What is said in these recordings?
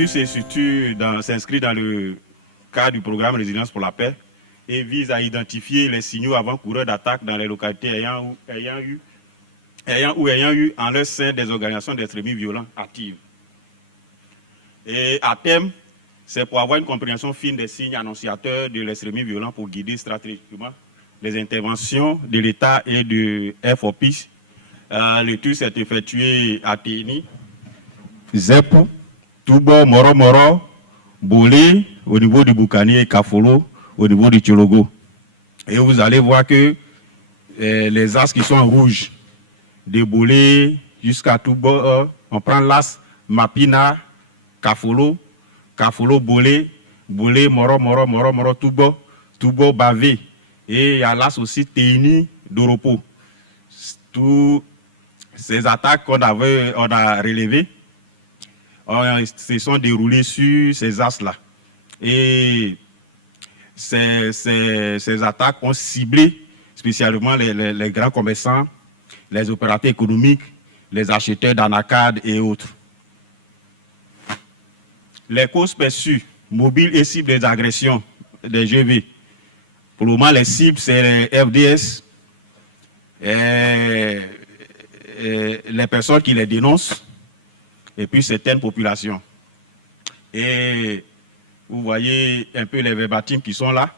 l'étude s'inscrit dans le cadre du programme Résilience pour la paix et vise à identifier les signaux avant-coureurs d'attaque dans les localités ayant eu en leur sein des organisations d'extrémisme violents actives. Et à terme, c'est pour avoir une compréhension fine des signes annonciateurs de l'extrémisme violent pour guider stratégiquement les interventions de l'État et de FOPIS. L'étude s'est effectuée à Téni, Zepo, Toubo, Moro, Bolé au niveau du Boukani et Kafolo au niveau du Tchologo. Et vous allez voir que les axes qui sont en rouge, de Bolé jusqu'à Toubo, on prend l'as Mapina, Kafolo, Bolé, Moro, Toubo, Bavé. Et il y a l'as aussi Téni, Doropo. Tous ces attaques qu'on a relevées se sont déroulées sur ces as-là. Et ces attaques ont ciblé spécialement les grands commerçants, les opérateurs économiques, les acheteurs d'anacades et autres. Les causes perçues, mobiles et cibles des agressions des GV. Pour le moment, les cibles, c'est les FDS, les personnes qui les dénoncent, et puis certaines populations. Et vous voyez un peu les verbatims qui sont là.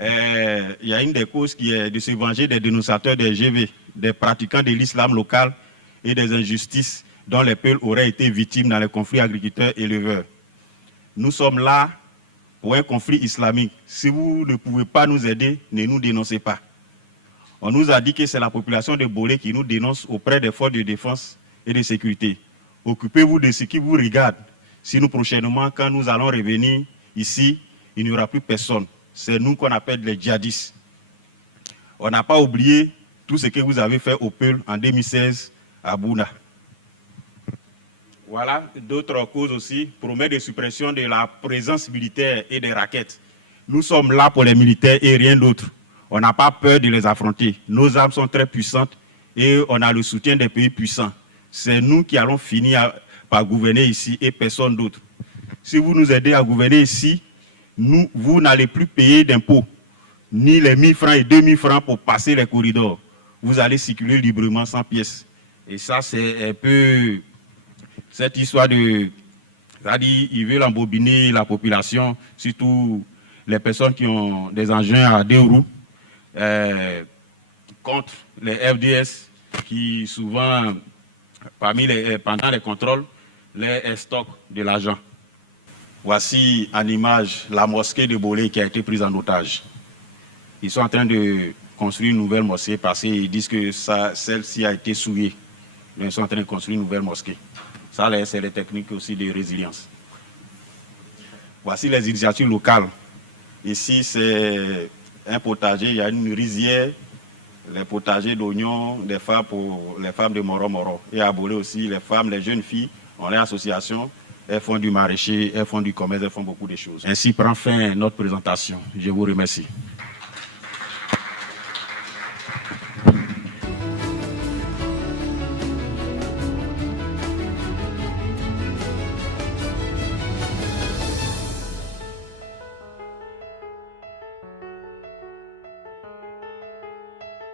Il y a une des causes qui est de se venger des dénonçateurs des GV, des pratiquants de l'islam local et des injustices dont les peuples auraient été victimes dans les conflits agriculteurs-éleveurs. Nous sommes là pour un conflit islamique. Si vous ne pouvez pas nous aider, ne nous dénoncez pas. On nous a dit que c'est la population de Bolé qui nous dénonce auprès des forces de défense et de sécurité. Occupez-vous de ce qui vous regarde. Sinon, prochainement, quand nous allons revenir ici, il n'y aura plus personne. C'est nous qu'on appelle les djihadistes. On n'a pas oublié tout ce que vous avez fait au Peul en 2016 à Bouna. Voilà, d'autres causes aussi. Promet de suppression de la présence militaire et des raquettes. Nous sommes là pour les militaires et rien d'autre. On n'a pas peur de les affronter. Nos armes sont très puissantes et on a le soutien des pays puissants. C'est nous qui allons finir par gouverner ici et personne d'autre. Si vous nous aidez à gouverner ici, vous n'allez plus payer d'impôts, ni les 1000 francs et 2000 francs pour passer les corridors. Vous allez circuler librement sans pièces. Et ça, c'est un peu cette histoire de... C'est-à-dire, ils veulent embobiner la population, surtout les personnes qui ont des engins à 2 roues, contre les FDS qui souvent, pendant les contrôles, les stockent de l'argent. Voici en image la mosquée de Bolé qui a été prise en otage. Ils sont en train de construire une nouvelle mosquée parce qu'ils disent que celle-ci a été souillée. Ils sont en train de construire une nouvelle mosquée. Ça, c'est les techniques aussi de résilience. Voici les initiatives locales. Ici, c'est un potager, il y a une rizière, les potagers d'oignons, des femmes pour les femmes de Moro. Et à Bolé aussi, les femmes, les jeunes filles, on est association, elles font du maraîcher, elles font du commerce, elles font beaucoup de choses. Ainsi prend fin notre présentation. Je vous remercie.